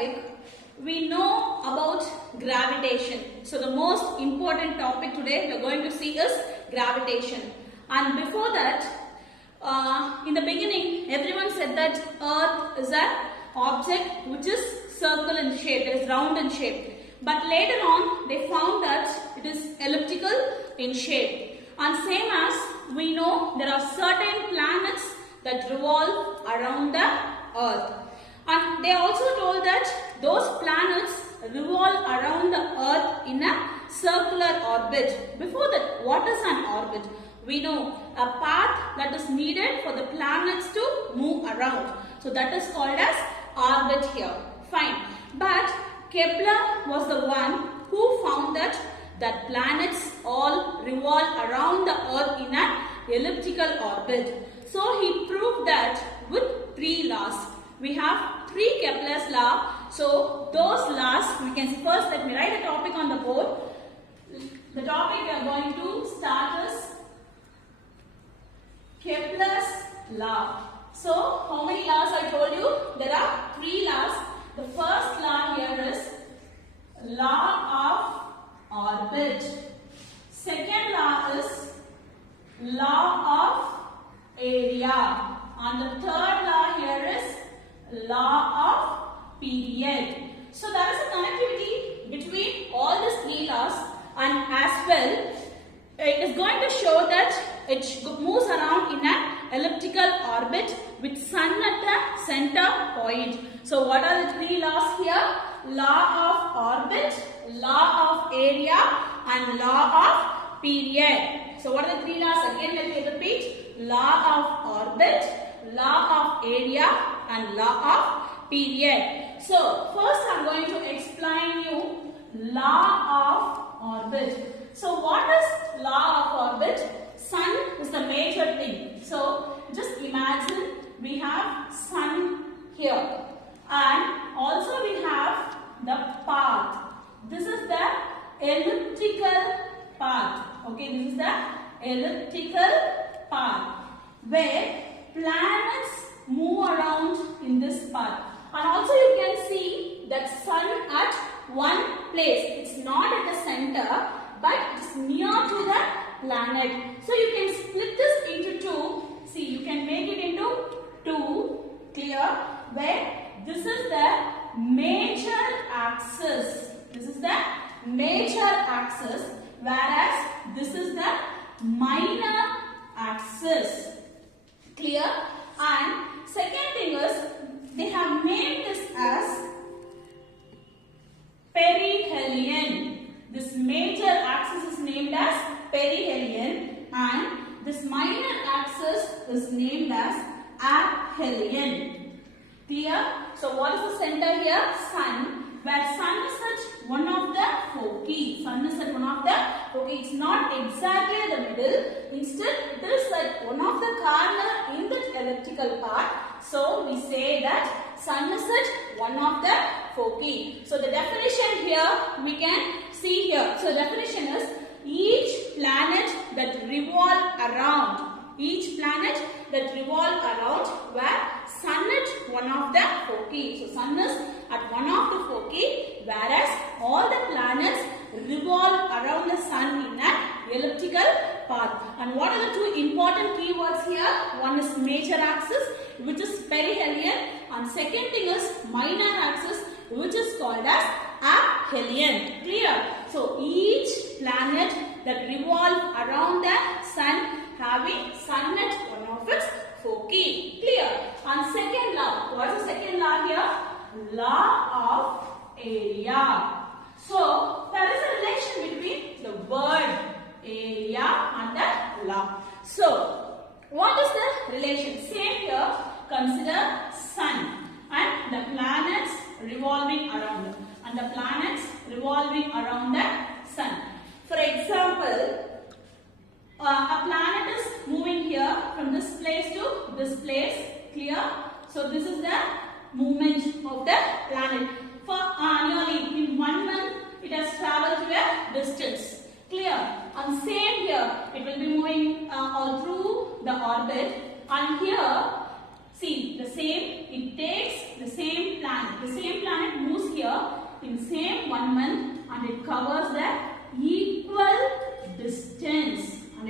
topic, we know about gravitation. So the most important topic today we are going to see is gravitation. And before that, in the beginning, everyone said that Earth is an object which is circle in shape, it is round in shape. But later on, they found that it is elliptical in shape. And same as we know, there are certain planets that revolve around the Earth. And they also told that those planets revolve around the Earth in a circular orbit. Before that, what is an orbit? We know a path that is needed for the planets to move around. So that is called as orbit here. Fine. But Kepler was the one who found that planets all revolve around the Earth in an elliptical orbit. So he proved that with 3 laws. We have 3 Kepler's law. So those laws, we can first let me write a topic on the board. The topic we are going to start is Kepler's law. So how many laws I told you? There are 3 laws. The first law here is law of orbit. Second law is law of area. And the third law here is law of period. So there is a connectivity between all these 3 laws, and as well it is going to show that it moves around in an elliptical orbit with sun at the center point. So what are the 3 laws here? Law of orbit, law of area, and law of period. So what are the 3 laws? Again let me repeat. Law of orbit, law of area, and law of period. So first I am going to explain you law of orbit. So what is law of orbit? Sun is the major thing. So just imagine we have sun here, and also we have the path. This is the elliptical path. Okay, this is the elliptical path where planets move around in this path. And also you can see that sun at one place. It's not at the center, but it's near to the planet. So you can split this into 2. See, you can make it into 2. Clear? Where this is the major axis. This is the major axis, whereas this is the minor axis. Clear? And second thing is, they have named this as perihelion. This major axis is named as perihelion, and this minor axis is named as aphelion. Clear? So what is the center here? Sun. Where sun is at one of the foci. Sun is at one of the foci. It's not exactly at the middle. Instead, it is at one of the corner in the elliptical part. So we say that sun is at one of the foci. So the definition here we can see here. So the definition is each planet that revolve around. Each planet that revolve around where sun at one of the foci. So sun is at one of the foci, whereas all the planets revolve around the sun in an elliptical path. And what are the 2 important keywords here? One is major axis, which is perihelion, and second thing is minor axis, which is called as aphelion. Clear? So each planet that revolve around the sun having sun at one of its foci. Clear? And second law. What is the second law here? Law of area. So there is a relation between the word area and the law. So what is the relation? Same here. Consider sun and the planets revolving around it, and the planets revolving around the sun. For example, a planet is moving here from this place to this place. Clear? So this is the movement of the planet. For nearly in 1 month, it has traveled to a distance. Clear? And same here, it will be moving all through the orbit. And here, See, it takes the same planet. The same planet moves here in same 1 month and it covers the equal distance. In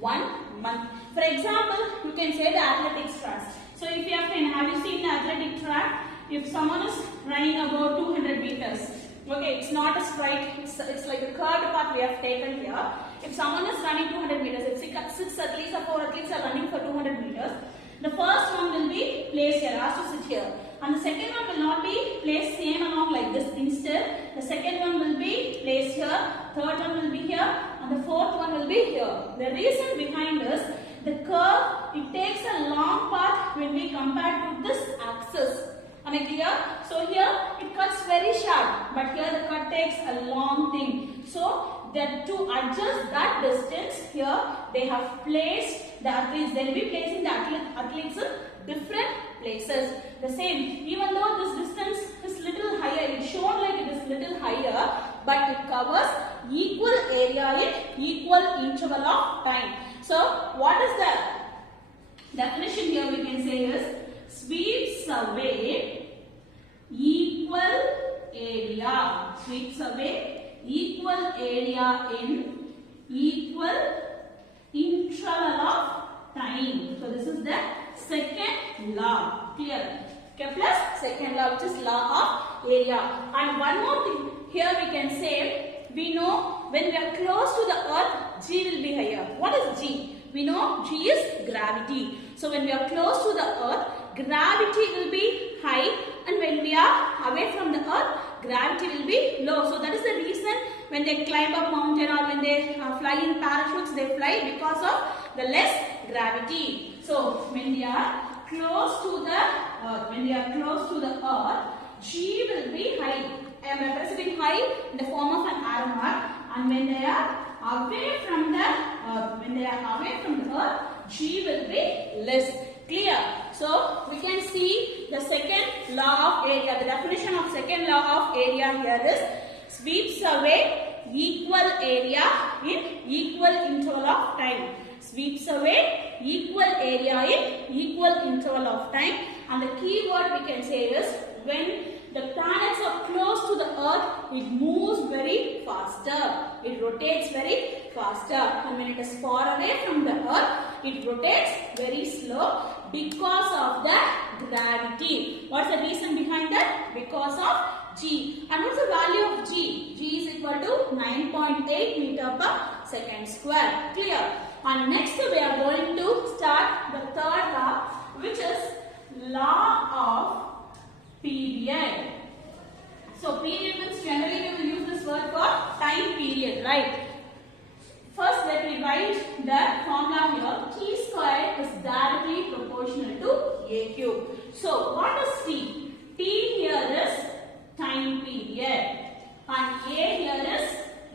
1 month. For example, you can say the athletics tracks. So if you have you seen the athletic track? If someone is running about 200 meters, okay, it's not a straight, it's like a curved path we have taken here. If someone is running 200 meters, if 6 athletes or 4 athletes are running for 200 meters, the first one will be placed here, asked to sit here. And the second one will not be placed same along like this. Instead, the second one will be placed here, third one will be here, and the fourth one will be here. The reason behind this, the curve, it takes a long path when we compare to this axis. Am I clear? So here it cuts very sharp, but here the cut takes a long thing. So that to adjust that distance here, they have placed the athletes. They will be placing the athletes in different places. The same, even though this distance is little higher, it's shown like it is little higher, but it covers equal area in equal interval of time. So what is the definition here? We can say is sweeps away equal area. Sweeps away equal area in equal interval of time. So this is the second law. Clear? Kepler's second law, which is law of area. And one more thing here we can say, we know when we are close to the earth, G will be higher. What is G? We know G is gravity. So when we are close to the earth, gravity will be high, and when we are away from the earth, gravity will be low. So that is the reason when they climb up mountain or when they fly in parachutes, they fly because of the less gravity. So when we are close to the earth, G will be high. I am representing high in the form of an arrow mark, and when they are away from the earth, G will be less. Clear? So we can see the second law of area. The definition of second law of area here is sweeps away equal area in equal interval of time. Sweeps away equal area in equal interval of time. And the key word we can say is when the planets are close to the earth, it moves very faster. It rotates very faster. And when it is far away from the earth, it rotates very slow because of the gravity. What's the reason behind that? Because of G. And what's the value of G? G is equal to 9.8 meter per second square. Clear? And next we are going to start the third law, which is law of period. So period means generally we will use this word for time period, right? First let me write the formula here. T squared is directly proportional to A cube. So what is T? T here is time period and A here is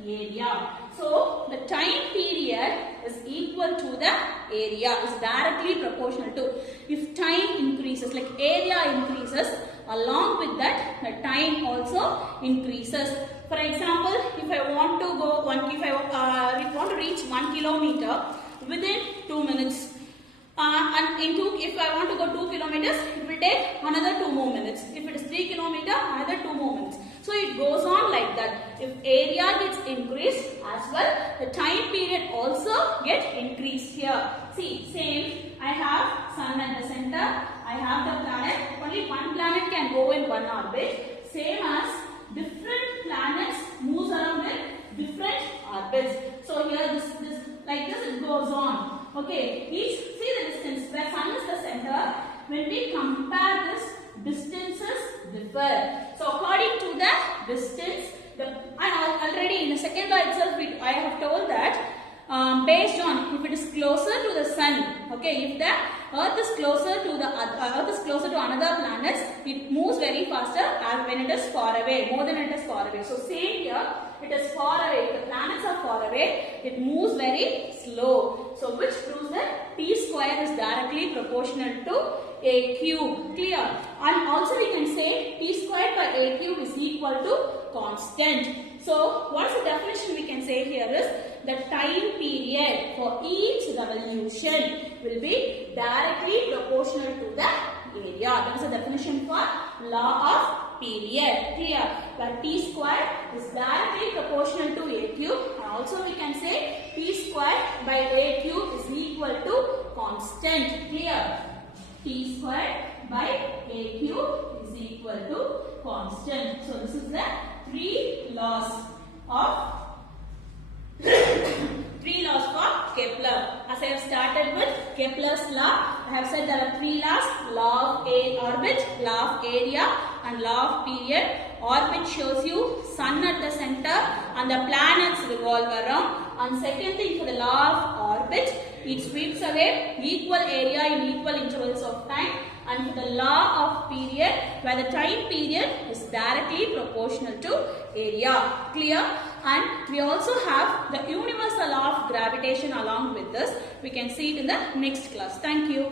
area. So the time period is equal to the area, is directly proportional to. If time increases, like area increases, along with that the time also increases. For example, if I want to go if I want to reach 1 kilometer within 2 minutes, if I want to go 2 kilometers, it will take another 2 more minutes. If it is 3 kilometers, another 2 more minutes. So it goes on like that. If area gets increased as well, the time period also gets increased here. See, same, I have sun at the center, I have the planet. Only one planet can go in one orbit. Same as different planets moves around in different orbits. So here like this it goes on. Okay, see the distance where sun is the center. When we compare this, distances differ. So according to the distance, already in the second law itself, I have told that based on if it is closer to the sun, okay, if the earth is closer to another planet, it moves very faster as when it is far away, more than it is far away. So same here, it is far away. If the planets are far away, it moves very slow. So which proves that T square is directly proportional to A cube. Clear? And also we can say T squared by A cube is equal to constant. So what is the definition we can say here is the time period for each, the revolution will be directly proportional to the area. That is the definition for law of period. Clear? Where T squared is directly proportional to A cube, and also we can say T squared by A cube is equal to constant. Clear? T squared by A cube is equal to constant. So this is the three laws for Kepler. As I have started with Kepler's law, I have said there are three laws: law of orbit, law of area, and law of period. Orbit shows you sun at the center and the planets revolve around. And second thing, for the law of orbit, it sweeps away equal area in equal intervals of time. And for the law of period, where the time period is directly proportional to area. Clear? And we also have the universal law of gravitation along with this. We can see it in the next class. Thank you.